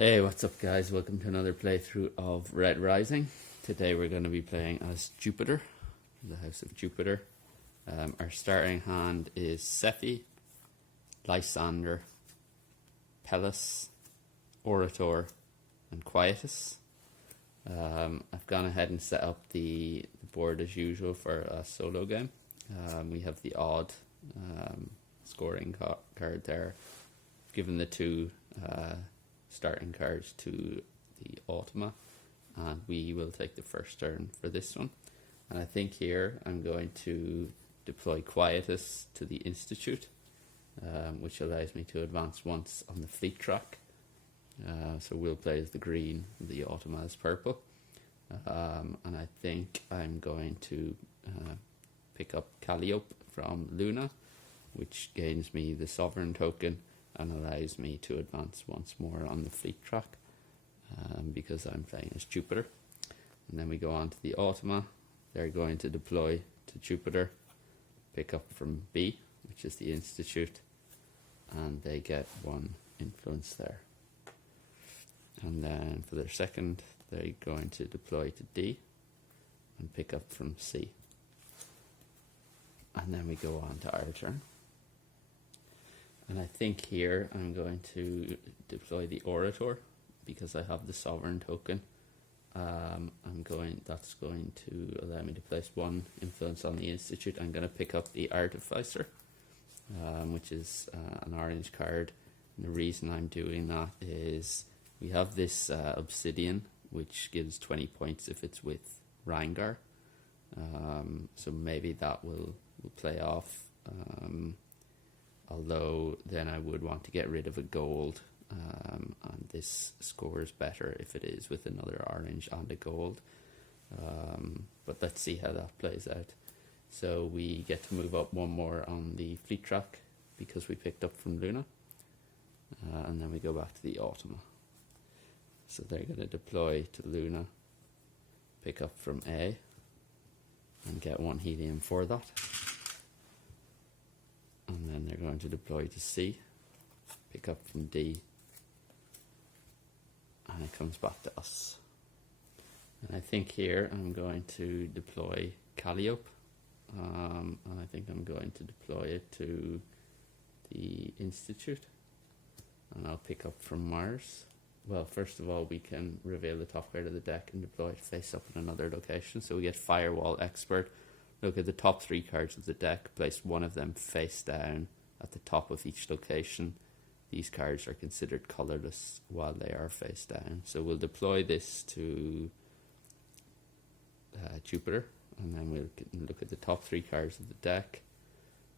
Hey, what's up, guys? Welcome to another playthrough of Red Rising. Today we're going to be playing as Jupiter, the House of Jupiter. Our starting hand is Sephi, Lysander, Pelus, Orator, and Quietus. I've gone ahead and set up the board as usual for a solo game. We have the odd scoring card there. Given the two starting cards to the Automa, and we will take the first turn for this one. And I think here I'm going to deploy Quietus to the Institute, which allows me to advance once on the fleet track. So we'll play as the green, the Automa as purple. And I think I'm going to pick up Calliope from Luna, which gains me the Sovereign token and allows me to advance once more on the fleet track, because I'm playing as Jupiter. And then we go on to the Automa. They're going to deploy to Jupiter, pick up from B, which is the Institute, and they get one influence there. And then for their second, they're going to deploy to D and pick up from C. And then we go on to our turn. And I think here I'm going to deploy the Orator because I have the Sovereign token. That's going to allow me to place one influence on the Institute. I'm going to pick up the Artificer, which is an orange card. And the reason I'm doing that is we have this Obsidian, which gives 20 points if it's with Reingar. So maybe that will play off. Although then I would want to get rid of a gold, and this scores better if it is with another orange and a gold. But let's see how that plays out. So we get to move up one more on the fleet track because we picked up from Luna. And then we go back to the Automa. So they're going to deploy to Luna, pick up from A, and get one helium for that. And then they're going to deploy to C, pick up from D, and it comes back to us. And I think here I'm going to deploy Calliope, and I think I'm going to deploy it to the Institute, and I'll pick up from Mars. Well, first of all, we can reveal the top card of the deck and deploy it face up in another location. So we get Firewall Expert. Look at the top three cards of the deck, place one of them face down at the top of each location. These cards are considered colorless while they are face down. So we'll deploy this to Jupiter, and then we'll look at the top three cards of the deck,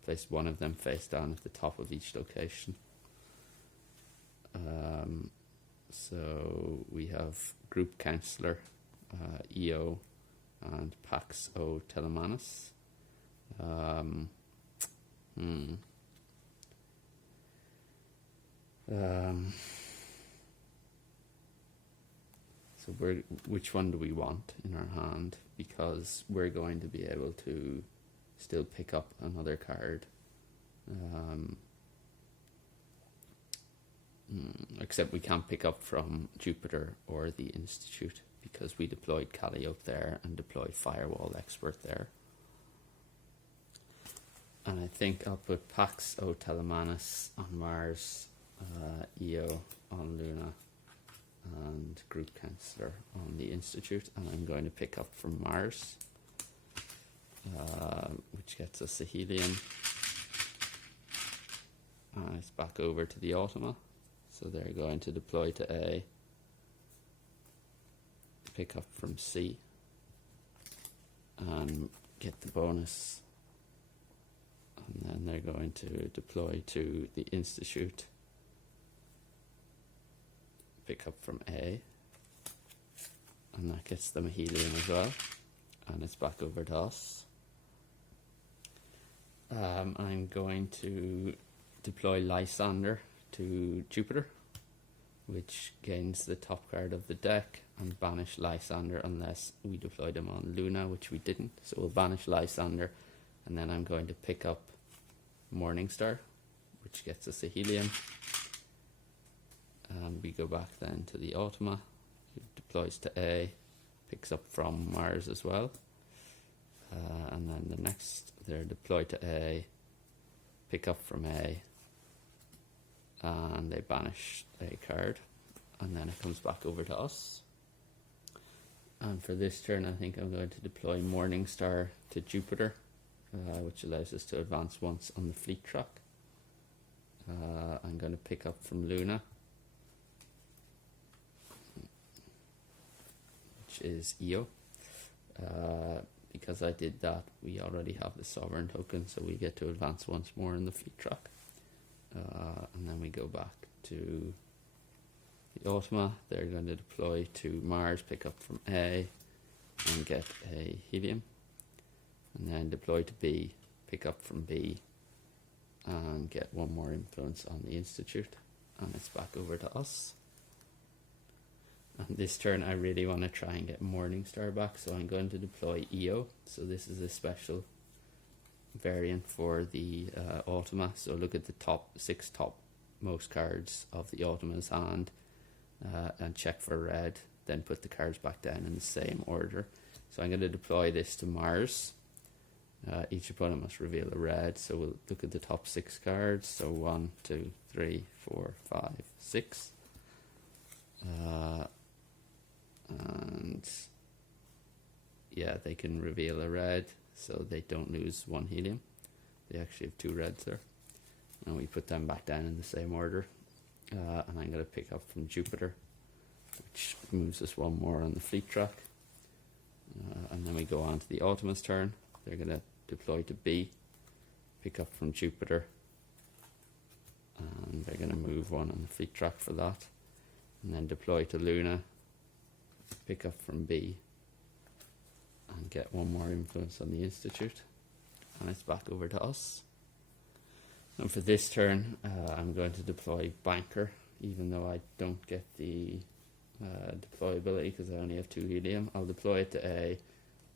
place one of them face down at the top of each location. So we have Group Counselor, EO, and Pax O Telemanus. So which one do we want in our hand? Because we're going to be able to still pick up another card. Except we can't pick up from Jupiter or the Institute, because we deployed Calliope there and deployed Firewall Expert there. And I think I'll put Pax O Telemanus on Mars, EO on Luna, and Group Counselor on the Institute. And I'm going to pick up from Mars, which gets us a helium. And it's back over to the Automa. So they're going to deploy to A, pick up from C, and get the bonus. And then they're going to deploy to the Institute, pick up from A, and that gets them a helium as well, and it's back over to us. I'm going to deploy Lysander to Jupiter, which gains the top card of the deck, and banish Lysander unless we deployed him on Luna, which we didn't. So we'll banish Lysander, and then I'm going to pick up Morningstar, which gets us a helium. and we go back then to the Ultima. It deploys to A, picks up from Mars as well, and then the next they're deployed to A, pick up from A, and they banish a card, and then it comes back over to us. And for this turn I think I'm going to deploy Morningstar to Jupiter, which allows us to advance once on the fleet track. I'm going to pick up from Luna, which is EO. Because I did that, we already have the Sovereign token, so we get to advance once more in the fleet track. And then we go back to the Ultima. They're going to deploy to Mars, pick up from A, and get a Helium. And then deploy to B, pick up from B, and get one more influence on the Institute. And it's back over to us. And this turn I really want to try and get Morningstar back, so I'm going to deploy EO. So this is a special variant for the Ultima. So look at the top 6 most cards of the Ultima's hand, and check for red, then put the cards back down in the same order. So I'm going to deploy this to Mars. Each opponent must reveal a red, so we'll look at the top 6 cards. So 1, 2, 3, 4, 5, 6. And yeah, they can reveal a red, so they don't lose 1 helium. They actually have 2 reds there. And we put them back down in the same order. And I'm going to pick up from Jupiter, which moves us 1 more on the fleet track. And then we go on to the Ultima's turn. They're going to deploy to B, pick up from Jupiter, and they're going to move 1 on the fleet track for that. And then deploy to Luna, pick up from B, and get 1 more influence on the Institute. And it's back over to us. And for this turn, I'm going to deploy Banker, even though I don't get the deployability because I only have 2 helium. I'll deploy it to A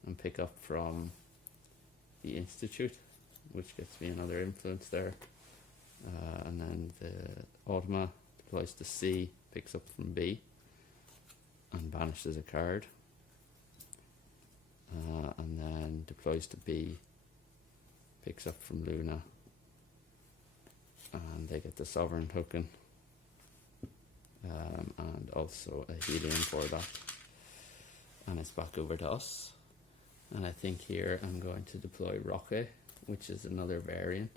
and pick up from the Institute, which gets me another influence there. And then the Ultima deploys to C, picks up from B, and banishes a card. And then deploys to B, picks up from Luna, and they get the Sovereign token, and also a helium for that. And it's back over to us. And I think here I'm going to deploy Roque, which is another variant.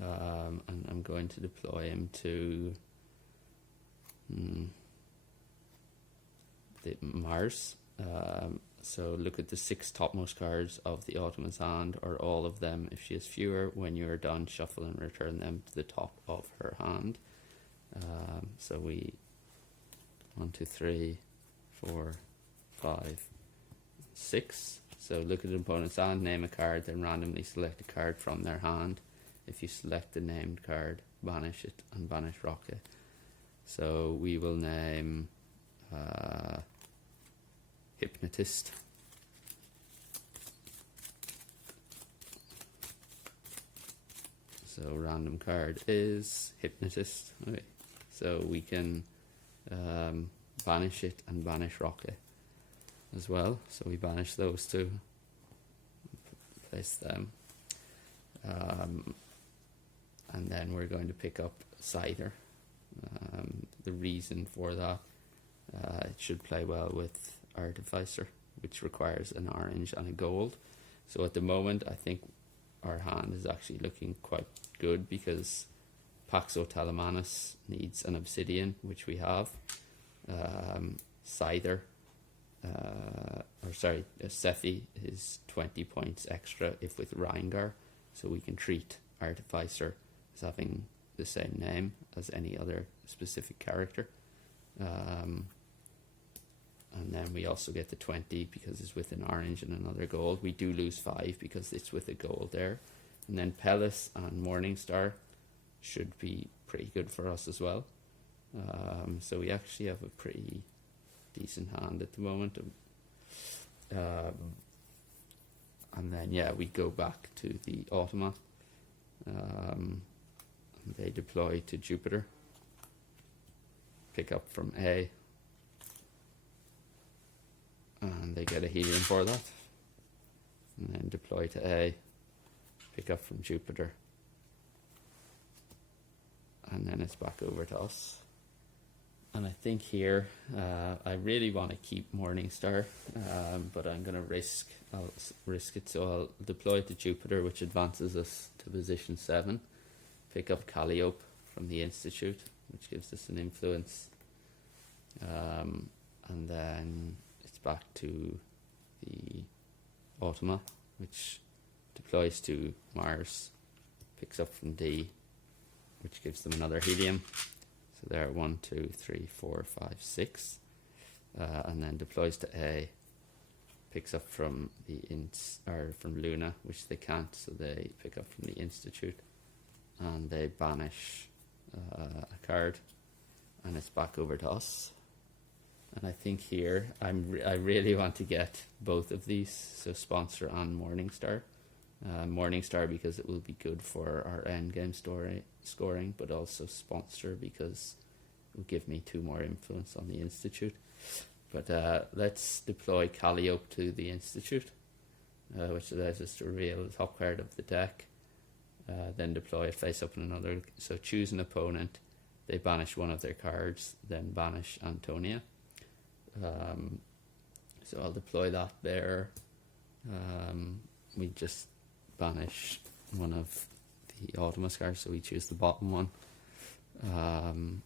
And I'm going to deploy him to the Mars. So look at the 6 topmost cards of the Ultima's hand, or all of them. If she has fewer, when you are done, shuffle and return them to the top of her hand. So we 1, 2, 3, 4, 5, 6. So look at an opponent's hand, name a card, then randomly select a card from their hand. If you select the named card, banish it and banish Roque. So we will name Hypnotist. So random card is Hypnotist. Okay. So we can banish it and banish Roque as well. So we banish those 2, place them. And then we're going to pick up Scyther. The reason for that, it should play well with Artificer, which requires an orange and a gold. So at the moment I think our hand is actually looking quite good, because Paxo Talamanus needs an Obsidian, which we have. Scyther, Sephi is 20 points extra if with Reingar, so we can treat Artificer as having the same name as any other specific character. And then we also get the 20 because it's with an orange and another gold. We do lose 5 because it's with a gold there. And then Pellis and Morningstar should be pretty good for us as well. So we actually have a pretty decent hand at the moment. And then yeah, we go back to the Ultima. They deploy to Jupiter. pick up from A, and they get a helium for that, and then deploy to A, pick up from Jupiter, and then it's back over to us. And I think here I really want to keep Morningstar, but I'm going to I'll risk it, so I'll deploy to Jupiter, which advances us to position 7, pick up Calliope from the Institute, which gives us an influence, and then it's back to the Automa, which deploys to Mars, picks up from D, which gives them another helium. So there, 1, 2, 3, 4, 5, 6, and then deploys to A, picks up from the from Luna, which they can't, so they pick up from the Institute, and they banish a card, and it's back over to us. And I think here I really want to get both of these, so Sponsor and Morningstar. Morningstar because it will be good for our endgame scoring, but also Sponsor because it will give me 2 more influence on the Institute. But let's deploy Calliope to the Institute, which allows us to reveal the top card of the deck. Then deploy it face up in another. So choose an opponent, they banish one of their cards, then banish Antonia. So I'll deploy that there. We just banish one of the Automa cards, so we choose the bottom one, and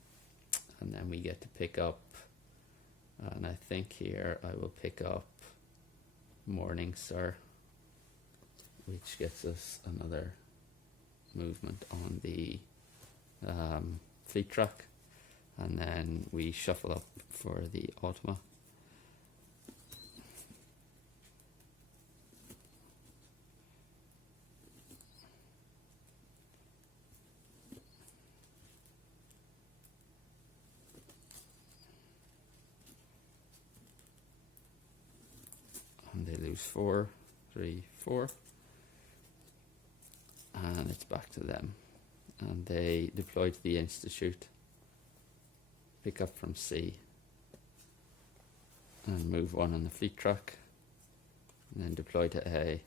then we get to pick up, and I think here I will pick up Morningstar, which gets us another movement on the fleet track, and then we shuffle up for the Automa. And they lose 4, 3, 4, and it's back to them, and they deploy to the Institute, pick up from C, and move 1 on the fleet track, and then deploy to A,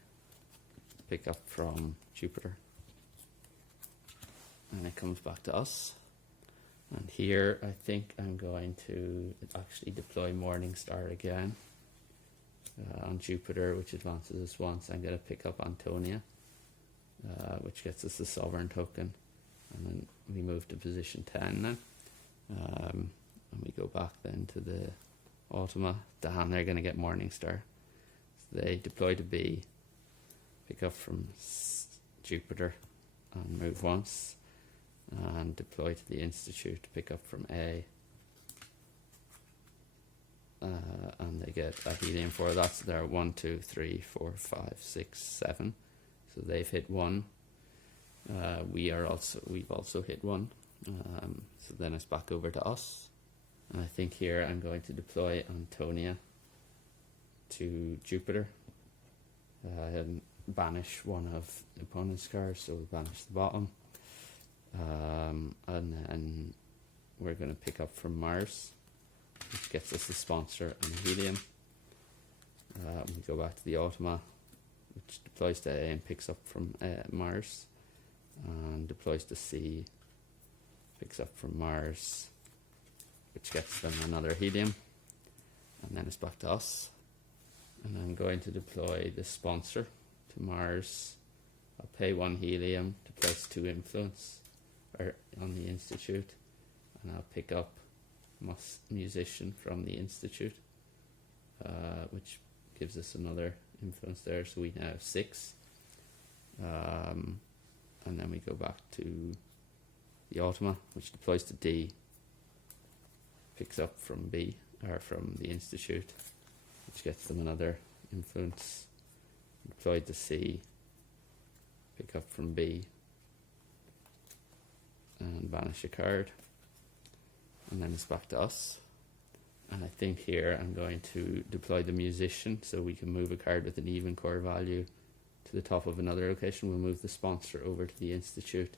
pick up from Jupiter, and it comes back to us. And here I think I'm going to actually deploy Morningstar again on Jupiter, which advances us once. I'm going to pick up Antonia, which gets us the Sovereign token, and then we move to position 10 now, and we go back then to the Automa. Damn, they're going to get Morningstar. So they deploy to B, pick up from Jupiter and move once, and deploy to the Institute, pick up from A, and they get a helium for that. So they're 1, 2, 3, 4, 5, 6, 7. So they've hit 1. We've also hit 1. So then it's back over to us. And I think here I'm going to deploy Antonia to Jupiter, and banish one of the opponent's cards, so we'll banish the bottom. And then we're going to pick up from Mars, which gets us the Sponsor and the helium. We go back to the Automa, which deploys to A and picks up from Mars, and deploys to C, picks up from Mars, which gets them another helium, and then it's back to us. And I'm going to deploy the Sponsor to Mars. I'll pay 1 helium to place 2 influence on the Institute, and I'll pick up Musician from the Institute, which gives us another influence there, so we now have 6. And then we go back to the Automa, which deploys to D, picks up from B, or from the Institute, which gets them another influence, deployed to C, pick up from B, and banish a card, and then it's back to us. And I think here I'm going to deploy the Musician, so we can move a card with an even core value to the top of another location. We'll move the Sponsor over to the Institute.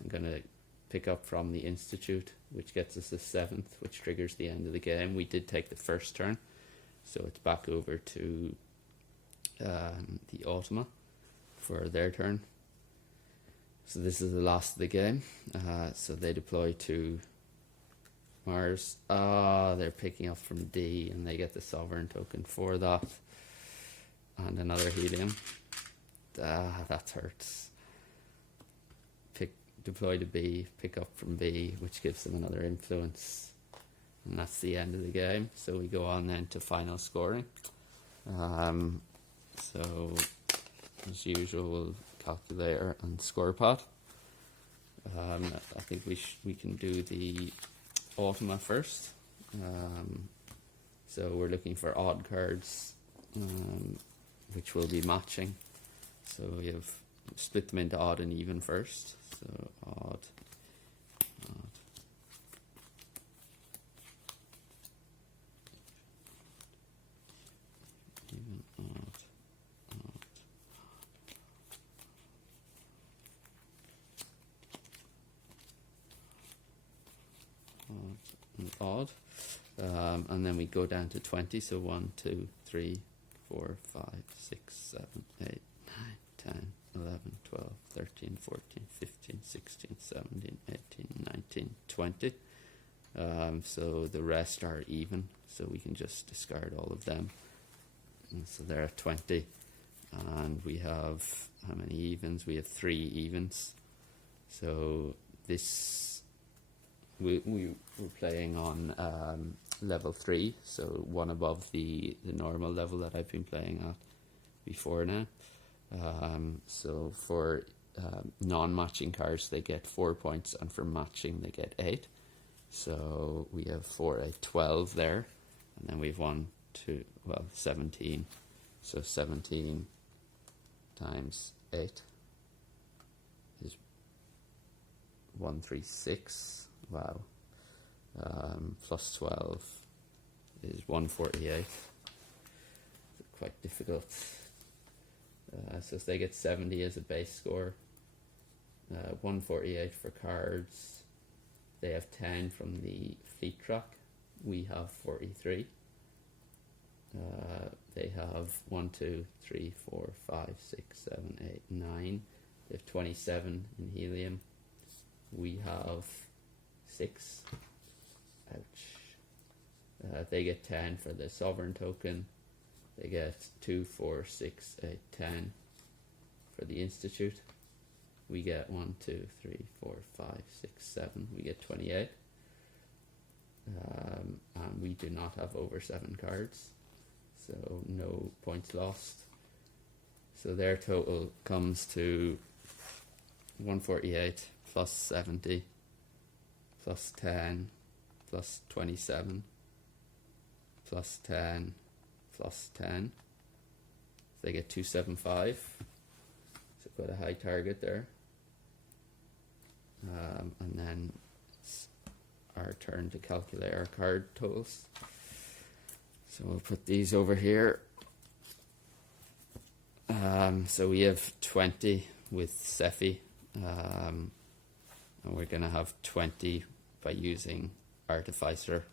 I'm going to pick up from the Institute, which gets us the 7th, which triggers the end of the game. We did take the first turn, so it's back over to the Automa for their turn. So this is the last of the game. So they deploy to Mars. They're picking up from D, and they get the Sovereign token for that. And another Helium. That hurts. Deploy to B, pick up from B, which gives them another influence. And that's the end of the game. So we go on then to final scoring. So as usual, calculator and score pot. I think we can do the Automa first. So we're looking for odd cards, which will be matching. So we have split them into odd and even first. So odd, even, odd, and odd. And then we go down to 20. So 1, 2, 3, 4, 5, 6, 7, 8, 9, 10. 11, 12, 13, 14, 15, 16, 17, 18, 19, 20. So the rest are even, so we can just discard all of them. And so they're at 20. And we have, how many evens? We have 3 evens. So this, we were playing on level 3, so one above the normal level that I've been playing at before now. So for non-matching cards they get 4 points, and for matching they get 8. So we have 4, 8, 12 there, and then we've 17. So 17 times 8 is 136. Wow. Plus 12 is 148. Quite difficult. So they get 70 as a base score, 148 for cards. They have 10 from the fleet track. We have 43. They have 1, 2, 3, 4, 5, 6, 7, 8, 9. They have 27 in Helium. We have 6. Ouch. They get 10 for the Sovereign token. They get 2, 4, 6, 8, 10 for the Institute. We get 1, 2, 3, 4, 5, 6, 7. We get 28. And we do not have over 7 cards, so no points lost. So their total comes to 148 plus 70 plus 10 plus 27 plus 10 plus 10. They get 275. So quite a high target there. And then it's our turn to calculate our card totals. So we'll put these over here. So we have 20 with Sephi. And we're going to have 20 by using Artificer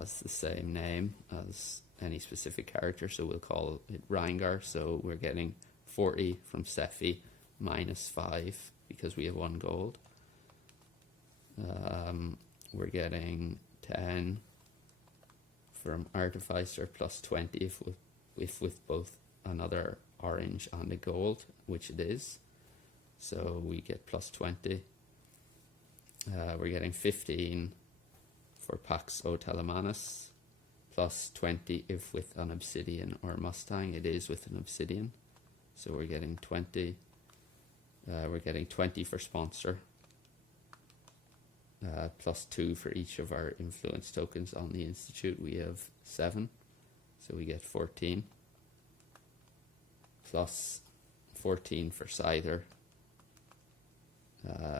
as the same name as any specific character, so we'll call it Reingar. So we're getting 40 from Sephi minus 5 because we have 1 gold. We're getting 10 from Artificer plus 20 if with both another orange and a gold, which it is. So we get plus 20. We're getting 15 for Pax Otelamanus, plus 20 if with an Obsidian or Mustang. It is with an Obsidian, so we're getting 20. We're getting 20 for Sponsor, plus 2 for each of our influence tokens on the Institute. We have 7, so we get 14, plus 14 for Scyther,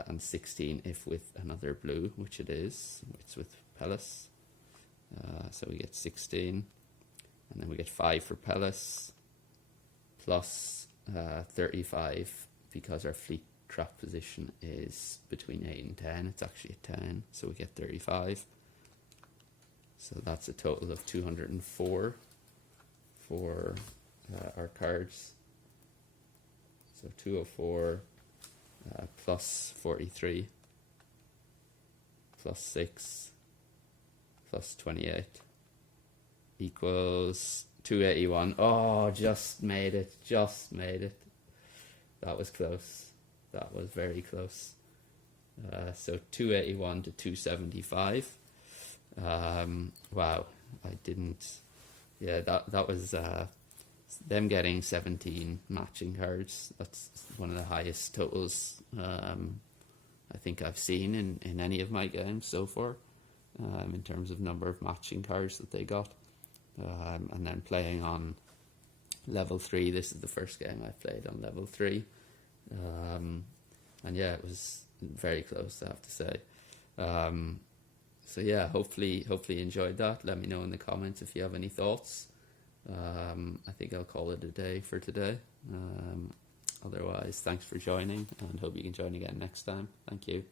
and 16 if with another blue, which it is. It's with Pellis, so we get 16, and then we get 5 for Pellis, plus 35 because our fleet craft position is between 8 and 10. It's actually a 10, so we get 35. So that's a total of 204 for our cards. So 204 plus 43 plus 6 plus 28 equals 281. Oh, just made it. That was close. That was very close. So 281 to 275. Wow, I didn't. Yeah, that was them getting 17 matching cards. That's one of the highest totals I think I've seen in any of my games so far, in terms of number of matching cards that they got. And then playing on level 3, this is the first game I played on level 3. And yeah, it was very close, I have to say. So yeah, hopefully you enjoyed that. Let me know in the comments if you have any thoughts. I think I'll call it a day for today. Otherwise, thanks for joining, and hope you can join again next time. Thank you.